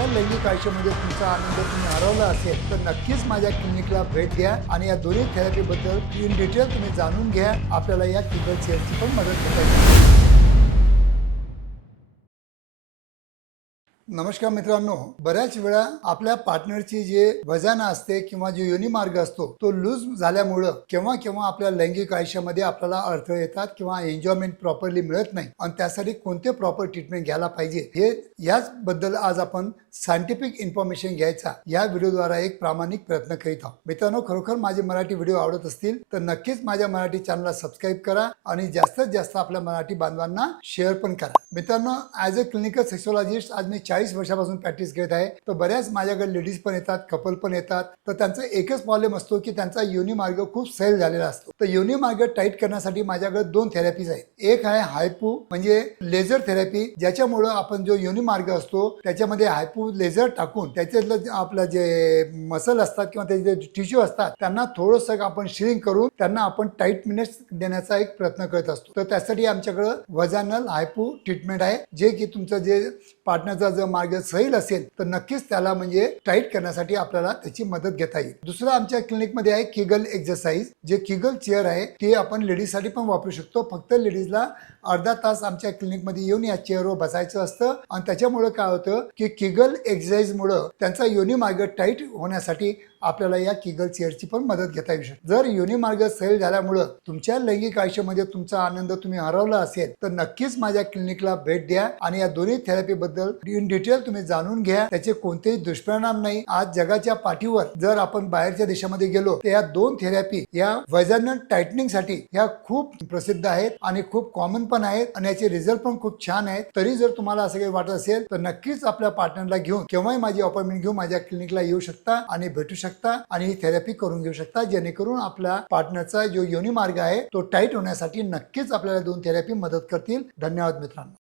तुमच्या लैंगिक आयुष्यामध्ये तुमचा आनंद तुम्ही हरवला असेल तर नक्कीच माझ्या क्लिनिकला भेट द्या आणि या दोन्ही थेरपीबद्दल इन डिटेल तुम्ही जाणून घ्या. आपल्याला या किबर सेलची पण मदत घेता नमस्कार मित्रांनो बऱ्याच वेळा आपल्या पार्टनरची जे वजन असते किंवा जो योनी मार्ग असतो तो लूज झाल्यामुळं केव्हा केव्हा आपल्या लैंगिक आयुष्यामध्ये आपल्याला अडथळे येतात किंवा एन्जॉयमेंट प्रॉपरली मिळत नाही. आणि त्यासाठी कोणते प्रॉपर ट्रीटमेंट घ्यायला पाहिजे हे याच बद्दल आज आपण सायंटिफिक इन्फॉर्मेशन घ्यायचा या व्हिडिओद्वारा एक प्रामाणिक प्रयत्न करीत आहोत. मित्रांनो खरोखर माझे मराठी व्हिडिओ आवडत असतील तर नक्कीच माझ्या मराठी चॅनलला सबस्क्राईब करा आणि जास्तीत जास्त आपल्या मराठी बांधवांना शेअर पण करा. मित्रांनो ॲज अ क्लिनिकल सेक्सोलॉजिस्ट आज मी चाळीस वर्षापासून प्रॅक्टिस करत आहे. तर बऱ्याच माझ्याकडे लेडीज पण येतात कपल पण येतात. तर त्यांचा एकच प्रॉब्लेम असतो की त्यांचा योनी मार्ग खूप सैल झालेला असतो. तर योनी मार्ग टाईट करण्यासाठी माझ्याकडे दोन थेरपीज आहेत. एक आहे हायपू म्हणजे लेझर थेरपी ज्याच्यामुळं आपण जो योनी मार्ग असतो त्याच्यामध्ये हायपू लेझर टाकून त्याच्यातलं जे आपलं जे मसल असतात किंवा त्याचे जे टिश्यू असतात त्यांना थोडंसं आपण शिरिंग करून त्यांना आपण टाईट मिनिट्स देण्याचा एक प्रयत्न करत असतो. तर त्यासाठी आमच्याकडं वजानल हायपू ट्रीटमेंट आहे जे की तुमचं जे पार्टनरचा जर मार्ग सैल असेल तर नक्कीच त्याला म्हणजे टाईट करण्यासाठी आपल्याला त्याची मदत घेता येईल. दुसरं आमच्या क्लिनिकमध्ये आहे किगल एक्सरसाइज जे किगल चेअर आहे ते आपण लेडीजसाठी पण वापरू शकतो. फक्त लेडीजला अर्धा तास आमच्या क्लिनिकमध्ये येऊन या चेअरवर बसायचं असतं. आणि त्याच्यामुळं काय होतं की किगल एक्सरसाइजमुळं त्यांचा योनी मार्ग टाईट होण्यासाठी आपल्याला या किगल चेअरची पण मदत घेता येऊ शकते. जर योनी मार्ग सैल झाल्यामुळं तुमच्या लैंगिक आयुष्यामध्ये तुमचा आनंद तुम्ही हरवला असेल तर नक्कीच माझ्या क्लिनिकला भेट द्या आणि या दोन्ही थेरपीबद्दल इन डिटेल तुम्ही जाणून घ्या. त्याचे कोणतेही दुष्परिणाम नाही. आज जगाच्या पाठीवर जर आपण बाहेरच्या देशामध्ये गेलो तर या दोन थेरपी या वजन टायटनिंगसाठी ह्या खूप प्रसिद्ध आहेत आणि खूप कॉमन पण आहेत आणि याचे रिझल्ट पण खूप छान आहेत. तरी जर तुम्हाला असं काही वाटत असेल तर नक्कीच आपल्या पार्टनरला घेऊन केव्हाही माझी अपॉइंटमेंट घेऊन माझ्या क्लिनिकला येऊ शकता आणि भेटू शकता आणि ही थेरपी करून घेऊ शकता जेणेकरून आपल्या पार्टनरचा जो योनी मार्ग आहे तो टाईट होण्यासाठी नक्कीच आपल्याला दोन थेरपी मदत करतील. धन्यवाद मित्रांनो.